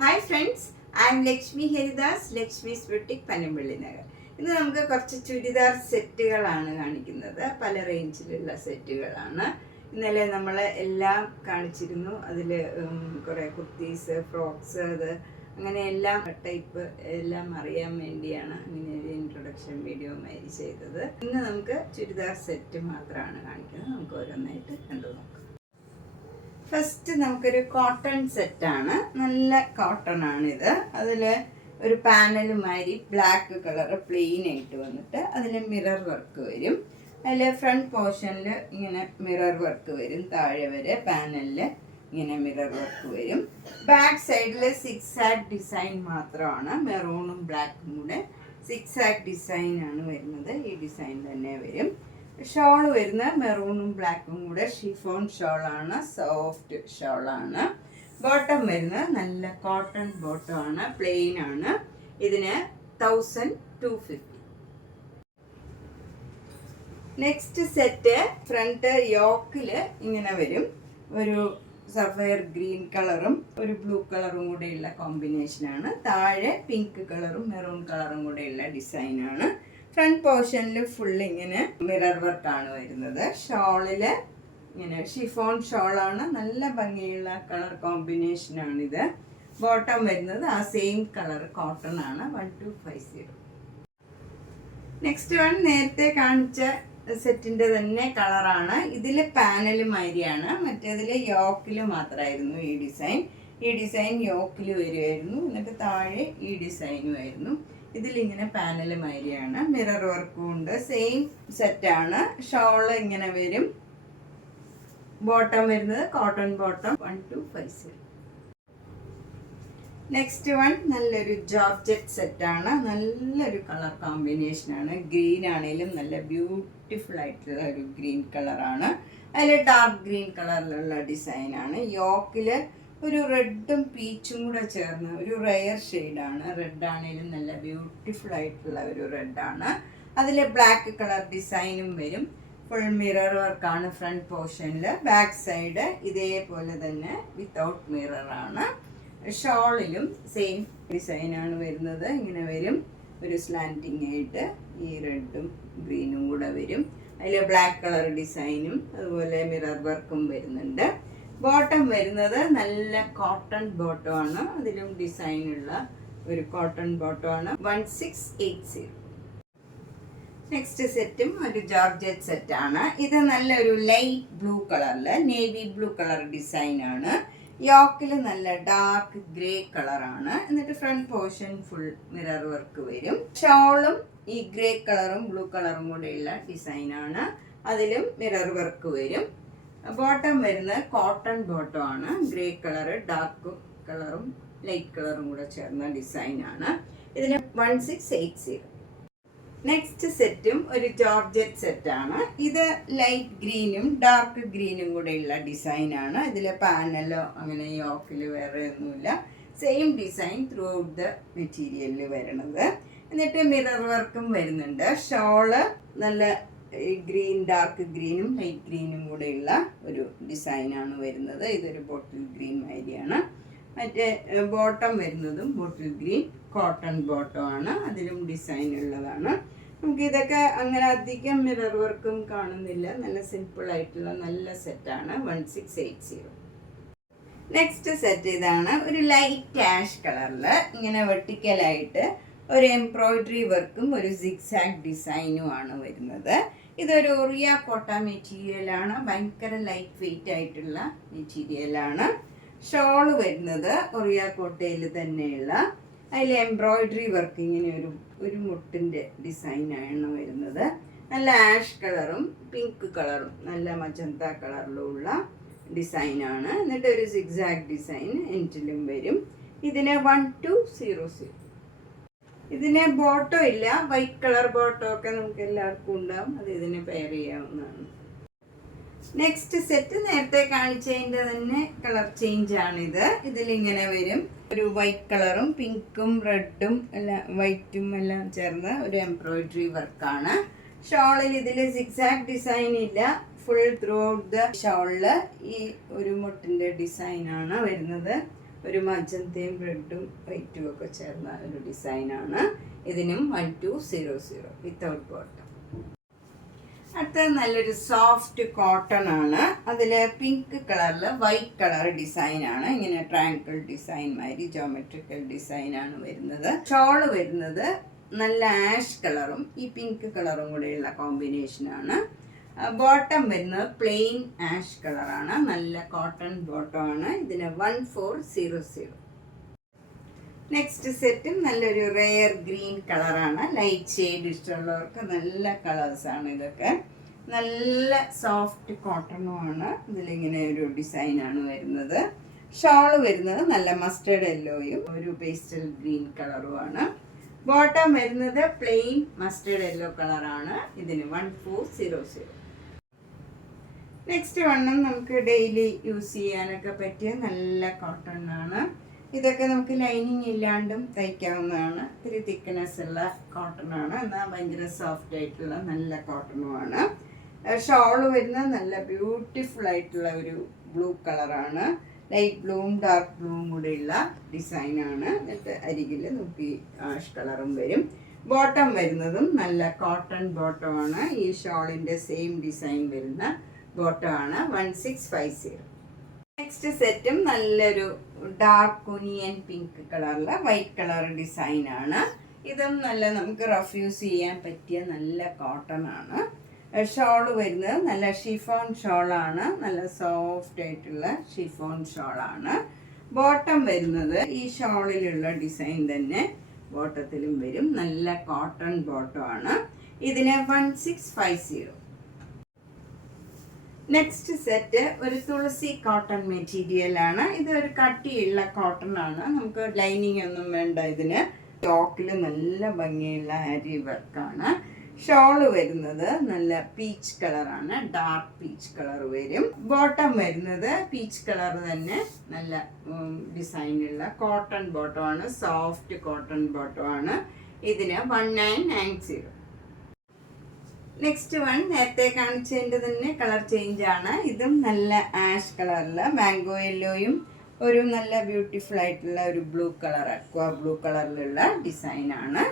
Hi friends, I M Lakshmi Haridas, Lakshmi's boutique, Panampilly Nagar. ഇന്ന് നമുക്ക് കുറച്ച് ചുരിദാർ സെറ്റുകളാണ് കാണിക്കുന്നത്. പല റേഞ്ചിലുള്ള സെറ്റുകളാണ്. ഇന്നലെ നമ്മൾ എല്ലാം കാണിച്ചിരുന്നു. അതിൽ കുറേ കുർത്തീസ്, ഫ്രോക്സ്, അങ്ങനെ എല്ലാം ടൈപ്പ് എല്ലാം അറിയാൻ വേണ്ടിയാണ് ഇങ്ങനെ ഒരു ഇൻട്രൊഡക്ഷൻ വീഡിയോ മാതിരി ചെയ്തത്. ഇന്ന് നമുക്ക് ചുരിദാർ സെറ്റ് മാത്രമാണ് കാണിക്കുന്നത്. നമുക്ക് ഓരോന്നായിട്ട് കണ്ടു നോക്കാം. ഫസ്റ്റ് നമുക്കൊരു കോട്ടൺ സെറ്റാണ്. നല്ല കോട്ടൺ ആണിത്. അതിൽ ഒരു പാനൽ മാതിരി ബ്ലാക്ക് കളർ പ്ലെയിൻ ആയിട്ട് വന്നിട്ട് അതിൽ മിറർ വർക്ക് വരും. അതിൽ ഫ്രണ്ട് പോർഷനിൽ ഇങ്ങനെ മിറർ വർക്ക് വരും. താഴെ വരെ പാനലിൽ ഇങ്ങനെ മിറർ വർക്ക് വരും. ബാക്ക് സൈഡിൽ സിക്സ് ആക്ക് ഡിസൈൻ മാത്രമാണ്. മെറൂണും ബ്ലാക്കും കൂടെ സിക്സ് ആക്ക് ഡിസൈൻ ആണ് വരുന്നത്. ഈ ഡിസൈൻ തന്നെ വരും. ഷോൾ വരുന്ന മെറൂണും ബ്ലാക്കും കൂടെ ഷിഫോൺ ഷോളാണ്. സോഫ്റ്റ് ഷോളാണ്. ബോട്ടം വരുന്നത് നല്ല കോട്ടൺ ബോട്ടം ആണ്. പ്ലെയിൻ ആണ്. ഇതിന് 1250. നെക്സ്റ്റ് സെറ്റ് ഫ്രണ്ട് യോക്കിൽ ഇങ്ങനെ വരും. ഒരു സഫയർ ഗ്രീൻ കളറും ഒരു ബ്ലൂ കളറും കൂടെയുള്ള കോമ്പിനേഷനാണ്. താഴെ പിങ്ക് കളറും മെറൂൺ കളറും കൂടെയുള്ള ഡിസൈനാണ്. ഫ്രണ്ട് പോർഷനിൽ ഫുൾ ഇങ്ങനെ മിറർ വർക്കാണ് വരുന്നത്. ഷോളില് ഇങ്ങനെ ഷിഫോൺ ഷോളാണ്. നല്ല ഭംഗിയുള്ള കളർ കോമ്പിനേഷനാണിത്. ബോട്ടം വരുന്നത് ആ സെയിം കളർ കോട്ടൺ ആണ്. 1250. നെക്സ്റ്റ് വൺ നേരത്തെ കാണിച്ച സെറ്റിൻ്റെ തന്നെ കളറാണ്. ഇതിൽ പാനൽ മാതിരിയാണ്. മറ്റേതിൽ യോക്കിൽ മാത്രമായിരുന്നു ഈ ഡിസൈൻ. ഈ ഡിസൈൻ യോക്കിൽ വരുമായിരുന്നു. എന്നിട്ട് താഴെ ഈ ഡിസൈനും ആയിരുന്നു. ഇതിലിങ്ങനെ പാനൽ മാതിരിയാണ്. മിറർ വർക്കും ഉണ്ട്. സെയിം സെറ്റാണ്. ഷോള് ഇങ്ങനെ വരും. ബോട്ടം വരുന്നത് കോട്ടൺ ബോട്ടം. 1250. നെക്സ്റ്റ് വൺ നല്ലൊരു ജോർജറ്റ് സെറ്റാണ്. നല്ലൊരു കളർ കോമ്പിനേഷനാണ്. ഗ്രീൻ ആണെങ്കിലും നല്ല ബ്യൂട്ടിഫുൾ ആയിട്ടുള്ള ഒരു ഗ്രീൻ കളറാണ്. അതിൽ ഡാർക്ക് ഗ്രീൻ കളറിലുള്ള ഡിസൈനാണ്. യോക്കിൽ ഒരു റെഡും പീച്ചും കൂടെ ചേർന്ന ഒരു റെയർ ഷെയ്ഡാണ്. റെഡ് ആണെങ്കിലും നല്ല ബ്യൂട്ടിഫുൾ ആയിട്ടുള്ള ഒരു റെഡാണ്. അതിൽ ബ്ലാക്ക് കളർ ഡിസൈനും വരും. ഫുൾ മിറർ വർക്കാണ് ഫ്രണ്ട് പോർഷനിൽ. ബാക്ക് സൈഡ് ഇതേപോലെ തന്നെ വിത്തൗട്ട് മിററാണ്. ഷോളിലും സെയിം ഡിസൈനാണ് വരുന്നത്. ഇങ്ങനെ വരും. ഒരു സ്ലാൻറ്റിങ് ആയിട്ട് ഈ റെഡും ഗ്രീനും കൂടെ വരും. അതിൽ ബ്ലാക്ക് കളർ ഡിസൈനും അതുപോലെ മിറർ വർക്കും വരുന്നുണ്ട്. ബോട്ടം വരുന്നത് നല്ല കോട്ടൺ ബോട്ടം ആണ്. അതിലും ഡിസൈനുള്ള ഒരു കോട്ടൺ ബോട്ടം ആണ്. 1680. നെക്സ്റ്റ് സെറ്റും ഒരു ജോർജറ്റ് സെറ്റാണ്. ഇത് നല്ലൊരു ലൈറ്റ് ബ്ലൂ കളറിൽ നേവി ബ്ലൂ കളർ ഡിസൈനാണ്. യോക്കിൽ നല്ല ഡാർക്ക് ഗ്രേ കളറാണ്. എന്നിട്ട് front portion full mirror work വരും. ഷോളും ഈ ഗ്രേ കളറും ബ്ലൂ കളറും കൂടെയുള്ള ഡിസൈനാണ്. അതിലും മിറർ വർക്ക് വരും. ബോട്ടം വരുന്നത് കോട്ടൺ ബോട്ടം ആണ്. ഗ്രേ കളറ് ഡാർക്ക് കളറും ലൈറ്റ് കളറും കൂടെ ചേർന്ന ഡിസൈനാണ്. ഇതിന് 1680. നെക്സ്റ്റ് സെറ്റും ഒരു ജോർജറ്റ് സെറ്റാണ്. ഇത് ലൈറ്റ് ഗ്രീനും ഡാർക്ക് ഗ്രീനും കൂടെയുള്ള ഡിസൈനാണ്. ഇതിൽ പാനലോ അങ്ങനെ യോക്കിൽ വേറെ ഒന്നുമില്ല. Same design through out the മെറ്റീരിയലിൽ വരണത്. എന്നിട്ട് മിറർ വർക്കും വരുന്നുണ്ട്. ഷോള് നല്ല ഗ്രീൻ ഡാർക്ക് ഗ്രീനും ലൈറ്റ് ഗ്രീനും കൂടെയുള്ള ഒരു ഡിസൈനാണ് വരുന്നത്. ഇതൊരു ബോട്ടിൽ ഗ്രീൻ മാതിരിയാണ്. മറ്റേ ബോട്ടം വരുന്നതും ബോട്ടിൽ ഗ്രീൻ കോട്ടൺ ബോട്ടം ആണ്. അതിലും ഡിസൈൻ ഉള്ളതാണ്. നമുക്കിതൊക്കെ അങ്ങനെ അധികം മിറർ വർക്കും കാണുന്നില്ല. നല്ല സിമ്പിൾ ആയിട്ടുള്ള നല്ല സെറ്റാണ്. 1680. നെക്സ്റ്റ് സെറ്റ് ഇതാണ്. ഒരു ലൈറ്റ് ആഷ് കളറിൽ ഇങ്ങനെ വെർട്ടിക്കലായിട്ട് ഒരു എംബ്രോയിഡറി വർക്കും ഒരു സിഗ്സാഗ് ഡിസൈനും ആണ് വരുന്നത്. ഇതൊരു ഒറിയ കോട്ട മെറ്റീരിയലാണ്. ഭയങ്കര ലൈറ്റ് വെയിറ്റ് ആയിട്ടുള്ള മെറ്റീരിയലാണ്. ഷോള് വരുന്നത് ഒറിയ കോട്ടയിൽ തന്നെയുള്ള അതിൽ എംബ്രോയിഡറി വർക്ക് ഇങ്ങനെ ഒരു മുട്ടിൻ്റെ ഡിസൈനാണ് വരുന്നത്. നല്ല ആഷ് കളറും പിങ്ക് കളറും നല്ല മജന്ത കളറിലുള്ള ഡിസൈനാണ്. എന്നിട്ട് ഒരു സിഗ്സാഗ് ഡിസൈൻ എൻഡിലും വരും. ഇതിന് 1200. ഇതിന് ബോട്ടോ ഇല്ല. വൈറ്റ് കളർ ബോട്ടോ ഒക്കെ നമുക്ക് എല്ലാവർക്കും ഉണ്ടാവും. അത് ഇതിന് പെയർ ചെയ്യാവുന്നതാണ്. നെക്സ്റ്റ് സെറ്റ് നേരത്തെ കാണിച്ചതിൻ്റെ തന്നെ കളർ ചേഞ്ച് ആണിത്. ഇതിലിങ്ങനെ വരും. ഒരു വൈറ്റ് കളറും പിങ്കും റെഡും എല്ലാം വൈറ്റും എല്ലാം ചേർന്ന് ഒരു എംബ്രോയിഡറി വർക്കാണ്. ഷോളിൽ ഇതിൽ സിക്സാക് ഡിസൈൻ ഇല്ല. ഫുൾ ത്രൂ ഔട്ട് ദ ഷോളിൽ ഈ ഒരു മുട്ടിൻ്റെ ഡിസൈനാണ് വരുന്നത്. ഒരു മജന്തയും റെഡും വൈറ്റും ഒക്കെ ചേർന്ന ഒരു ഡിസൈനാണ്. ഇതിനും 1200 വിത്തൗട്ട് ബോട്ടം. അടുത്തത് നല്ലൊരു സോഫ്റ്റ് കോട്ടൺ ആണ്. അതിൽ പിങ്ക് കളറിൽ വൈറ്റ് കളർ ഡിസൈനാണ്. ഇങ്ങനെ ട്രയാങ്കിൾ ഡിസൈൻ മാതിരി ജോമെട്രിക്കൽ ഡിസൈനാണ് വരുന്നത്. ഷോള് വരുന്നത് നല്ല ആഷ് കളറും ഈ പിങ്ക് കളറും കൂടെയുള്ള കോമ്പിനേഷനാണ്. ബോട്ടം വരുന്നത് പ്ലെയിൻ ആഷ് കളറാണ്. നല്ല കോട്ടൺ ബോട്ടമാണ്. ഇതിന് 1400. നെക്സ്റ്റ് സെറ്റും നല്ലൊരു റെയർ ഗ്രീൻ കളറാണ്. ലൈറ്റ് ഷെയ്ഡ് ഇഷ്ടമുള്ളവർക്ക് നല്ല കളേഴ്സാണ് ഇതൊക്കെ. നല്ല സോഫ്റ്റ് കോട്ടണുമാണ്. ഇതിലിങ്ങനെ ഒരു ഡിസൈനാണ് വരുന്നത്. ഷോള് വരുന്നത് നല്ല മസ്റ്റേർഡ് യെല്ലോയും ഒരു പേസ്റ്റൽ ഗ്രീൻ കളറുമാണ്. ബോട്ടം വരുന്നത് പ്ലെയിൻ മസ്റ്റേർഡ് യെല്ലോ കളറാണ്. ഇതിന് 1400. നെക്സ്റ്റ് വണ്ണം നമുക്ക് ഡെയിലി യൂസ് ചെയ്യാനൊക്കെ പറ്റിയ നല്ല കോട്ടൺ ആണ്. ഇതൊക്കെ നമുക്ക് ലൈനിങ് ഇല്ലാണ്ടും തയ്ക്കാവുന്നതാണ്. ഇത്തിരി തിക്നെസ് ഉള്ള കോട്ടൺ ആണ്, എന്നാൽ ഭയങ്കര സോഫ്റ്റ് ആയിട്ടുള്ള നല്ല കോട്ടണുമാണ്. ഷോള് വരുന്നത് നല്ല ബ്യൂട്ടിഫുൾ ആയിട്ടുള്ള ഒരു ബ്ലൂ കളറാണ്. ലൈറ്റ് ബ്ലൂവും ഡാർക്ക് ബ്ലൂവും കൂടെയുള്ള ഡിസൈനാണ്. എന്നിട്ട് അരികിൽ നോക്കി ആഷ് കളറും വരും. ബോട്ടം വരുന്നതും നല്ല കോട്ടൺ ബോട്ടമാണ്. ഈ ഷോളിൻ്റെ സെയിം ഡിസൈൻ വരുന്ന ബോട്ടമാണ്. 1650. നെക്സ്റ്റ് സെറ്റും നല്ലൊരു ഡാർക്ക് ഒനിയൻ പിങ്ക് കളറിൽ വൈറ്റ് കളർ ഡിസൈനാണ്. ഇതും നല്ല നമുക്ക് റഫ് യൂസ് ചെയ്യാൻ പറ്റിയ നല്ല കോട്ടൺ ആണ്. ഷോള് വരുന്നത് നല്ല ഷിഫോൺ ഷോളാണ്. നല്ല സോഫ്റ്റ് ആയിട്ടുള്ള ഷിഫോൺ ഷോളാണ്. ബോട്ടം വരുന്നത് ഈ ഷോളിലുള്ള ഡിസൈൻ തന്നെ ബോട്ടത്തിലും വരും. നല്ല കോട്ടൺ ബോട്ടമാണ്. ഇതിന് 1650. നെക്സ്റ്റ് സെറ്റ് ഒരു തുളസി കോട്ടൺ മെറ്റീരിയൽ ആണ്. ഇതൊരു കട്ടിയുള്ള കോട്ടൺ ആണ്. നമുക്ക് ലൈനിങ് ഒന്നും വേണ്ട. ഇതിന് ടോക്കിൽ നല്ല ഭംഗിയുള്ള അരി വർക്കാണ്. ഷോള് വരുന്നത് നല്ല പീച്ച് കളറാണ്. ഡാർക്ക് പീച്ച് കളർ വരും. ബോട്ടം വരുന്നത് പീച്ച് കളർ തന്നെ നല്ല ഡിസൈനുള്ള കോട്ടൺ ബോട്ടമാണ്. സോഫ്റ്റ് കോട്ടൺ ബോട്ടമാണ്. ഇതിന് 1990. നെക്സ്റ്റ് വൺ നേരത്തെ കാണിച്ചതിൻ്റെ തന്നെ കളർ ചേഞ്ച് ആണ്. ഇതും നല്ല ആഷ് കളറിൽ മാംഗോ യെല്ലോയും ഒരു നല്ല ബ്യൂട്ടിഫുൾ ആയിട്ടുള്ള ഒരു ബ്ലൂ കളർ അക്വാ ബ്ലൂ കളറിലുള്ള ഡിസൈനാണ്.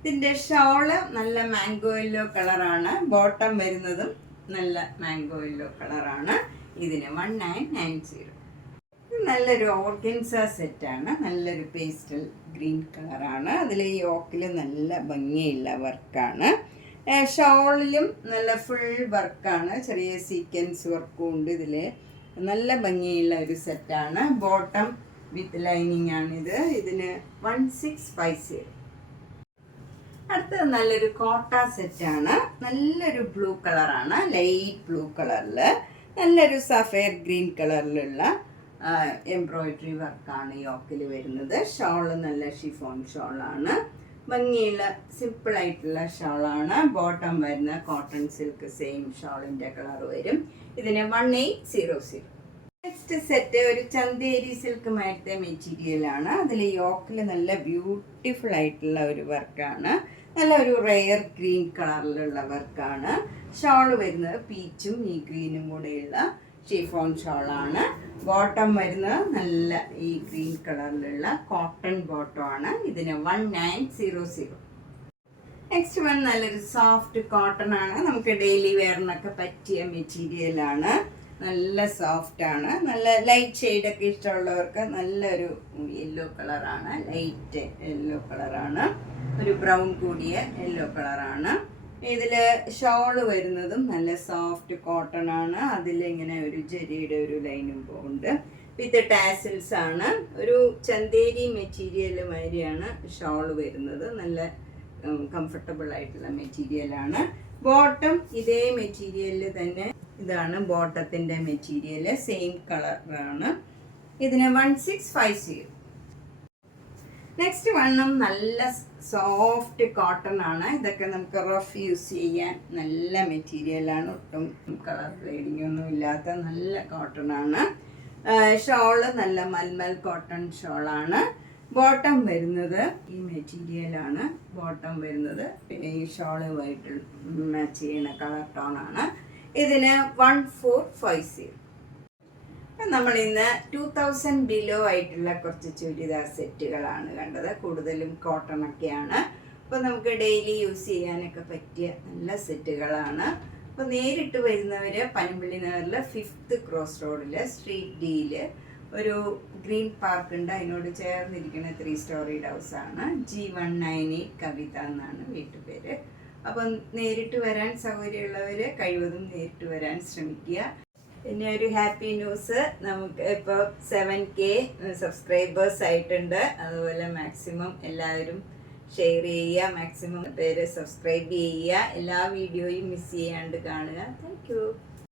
ഇതിൻ്റെ ഷോള് നല്ല മാംഗോ യെല്ലോ കളറാണ്. ബോട്ടം വരുന്നതും നല്ല മാംഗോ യെല്ലോ കളറാണ്. ഇതിന് 1990. നല്ലൊരു ഓർഗൻസ സെറ്റാണ്. നല്ലൊരു പേസ്റ്റൽ ഗ്രീൻ കളറാണ്. അതിൽ ഈ യോക്കിൽ നല്ല ഭംഗിയുള്ള വർക്കാണ്. ഷോളിലും നല്ല ഫുൾ വർക്കാണ്. ചെറിയ സീക്വൻസ് വർക്കും ഉണ്ട്. ഇതിൽ നല്ല ഭംഗിയുള്ള ഒരു സെറ്റാണ്. ബോട്ടം വിത്ത് ലൈനിങ് ആണിത്. ഇതിന് 1650. അടുത്തത് നല്ലൊരു കോട്ട സെറ്റാണ്. നല്ലൊരു ബ്ലൂ കളറാണ്. ലൈറ്റ് ബ്ലൂ കളറിൽ നല്ലൊരു സഫയർ ഗ്രീൻ കളറിലുള്ള എംബ്രോയിഡറി വർക്കാണ് യോക്കിൽ വരുന്നത്. ഷോള് നല്ല ഷിഫോൺ ഷോളാണ്. ഭംഗിയുള്ള സിമ്പിളായിട്ടുള്ള ഷോളാണ്. ബോട്ടം വരുന്ന കോട്ടൺ സിൽക്ക് സെയിം ഷോളിൻ്റെ കളർ വരും. ഇതിന് 1800. നെക്സ്റ്റ് സെറ്റ് ഒരു ചന്തേരി സിൽക്ക് മാറ്റത്തെ മെറ്റീരിയലാണ്. അതിൽ യോക്കിൽ നല്ല ബ്യൂട്ടിഫുൾ ആയിട്ടുള്ള ഒരു വർക്കാണ്. നല്ല ഒരു റെയർ ഗ്രീൻ കളറിലുള്ള വർക്കാണ്. ഷോള് വരുന്നത് പീച്ചും ഈ ഗ്രീനും കൂടെയുള്ള ഷിഫോൺ ഷോളാണ്. ബോട്ടം വരുന്നത് നല്ല ഈ ഗ്രീൻ കളറിലുള്ള കോട്ടൺ ബോട്ടമാണ്. ഇതിന് 1900. നെക്സ്റ്റ് വൺ നല്ലൊരു സോഫ്റ്റ് കോട്ടൺ ആണ്. നമുക്ക് ഡെയിലി വെയറിനൊക്കെ പറ്റിയ മെറ്റീരിയലാണ്. നല്ല സോഫ്റ്റ് ആണ്. നല്ല ലൈറ്റ് ഷെയ്ഡൊക്കെ ഇഷ്ടമുള്ളവർക്ക് നല്ലൊരു യെല്ലോ കളറാണ്. ലൈറ്റ് യെല്ലോ കളറാണ്. ഒരു ബ്രൗൺ കൂടിയ യെല്ലോ കളറാണ്. ഇതിൽ ഷോള് വരുന്നതും നല്ല സോഫ്റ്റ് കോട്ടൺ ആണ്. അതിലിങ്ങനെ ഒരു ജെരിയുടെ ഒരു ലൈനും പോകുന്നുണ്ട്. വിത്ത് ടാസിൽസ് ആണ്. ഒരു ചന്തേരി മെറ്റീരിയൽ മാതിരിയാണ് ഷോള് വരുന്നത്. നല്ല കംഫർട്ടബിൾ ആയിട്ടുള്ള മെറ്റീരിയലാണ്. ബോട്ടം ഇതേ മെറ്റീരിയലിൽ തന്നെ. ഇതാണ് ബോട്ടത്തിൻ്റെ മെറ്റീരിയൽ. സെയിം കളറാണ്. ഇതിന് 1650. നെക്സ്റ്റ് വണ്ണം നല്ല സോഫ്റ്റ് കോട്ടൺ ആണ്. ഇതൊക്കെ നമുക്ക് റഫ് യൂസ് ചെയ്യാൻ നല്ല മെറ്റീരിയലാണ്. ഒട്ടും കളർ ഗ്രേഡിംഗ് ഒന്നും ഇല്ലാത്ത നല്ല കോട്ടൺ ആണ്. ഷോള് നല്ല മൽമൽ കോട്ടൺ ഷോളാണ്. ബോട്ടം വരുന്നത് ഈ മെറ്റീരിയലാണ്. ബോട്ടം വരുന്നത് പിന്നെ ഈ ഷോളുമായിട്ട് മാച്ച് ചെയ്യുന്ന കളർ ടോണാണ്. ഇതിന് 1450. നമ്മൾ ഇന്ന് 2000 ബിലോ ആയിട്ടുള്ള കുറച്ച് ചുരിദാർ സെറ്റുകളാണ് കണ്ടത്. കൂടുതലും കോട്ടൺ ഒക്കെയാണ്. അപ്പോൾ നമുക്ക് ഡെയിലി യൂസ് ചെയ്യാനൊക്കെ പറ്റിയ നല്ല സെറ്റുകളാണ്. അപ്പോൾ നേരിട്ട് വരുന്നവർ പനമ്പള്ളി നഗറിൽ 5th ക്രോസ് റോഡിൽ സ്ട്രീറ്റ് ഡിയിൽ ഒരു ഗ്രീൻ പാർക്ക് ഉണ്ട്. അതിനോട് ചേർന്നിരിക്കുന്ന 3 സ്റ്റോറീഡ് ഹൗസാണ്. G198 കവിത എന്നാണ് വീട്ടുപേര്. അപ്പം നേരിട്ട് വരാൻ സൗകര്യമുള്ളവർ കഴിവതും നേരിട്ട് വരാൻ ശ്രമിക്കുക. പിന്നെ ഒരു ഹാപ്പി ന്യൂസ്, നമുക്ക് ഇപ്പോൾ 7K സബ്സ്ക്രൈബേഴ്സ് ആയിട്ടുണ്ട്. അതുപോലെ മാക്സിമം എല്ലാവരും ഷെയർ ചെയ്യുക, മാക്സിമം പേര് സബ്സ്ക്രൈബ് ചെയ്യുക, എല്ലാ വീഡിയോയും മിസ് ചെയ്യാണ്ട് കാണുക. Thank you.